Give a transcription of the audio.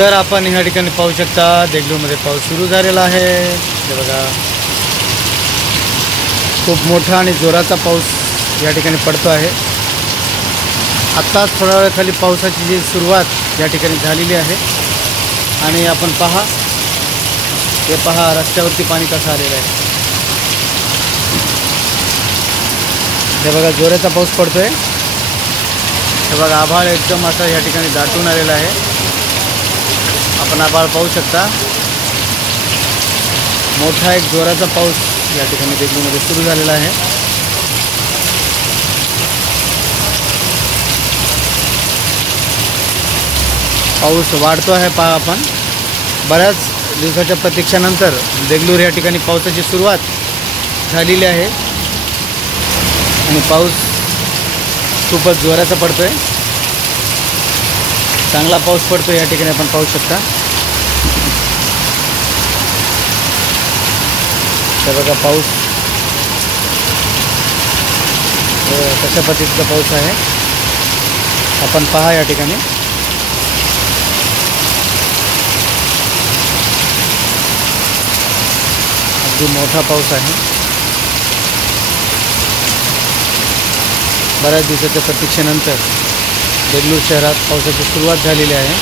तर आपण ह्या ठिकाणी पाहू शकता देगलूरमध्ये पाऊस सुरू झालेला आहे। हे बघा खूप मोठा आणि जोराचा पाऊस या ठिकाणी पडतो आहे। आत्ताच थोड्या वेळाखाली पावसाची जी सुरुवात या ठिकाणी झालेली आहे आणि आपण पहा हे पहा रस्त्यावरती पाणी कसं आलेलं आहे। हे बघा जोराचा पाऊस पडतोय। हे बघा आभाळ एकदम असं या ठिकाणी दाटून आलेला आहे। आपण आभाळ पाहू शकता। मोठा एक जोराचा पाऊस या ठिकाणी देगलूरमध्ये सुरू झालेला आहे। पाऊस वाढतो आहे पहा आपण। बऱ्याच दिवसाच्या प्रतीक्षेनंतर देगलूर या ठिकाणी पावसाची सुरुवात झालेली आहे आणि पाऊस खूपच जोराचा पडतोय। चांगला पाऊस पडतो या ठिकाणी आपण पाहू शकता। हे बघा पाऊस कशा पद्धतीचा पाऊस आहे आपण पहा या ठिकाणी। अगदी मोठा पाऊस आहे। बऱ्याच दिवसाच्या प्रतीक्षेनंतर देगलूर शहरात पावसाची सुरुवात झालेली आहे।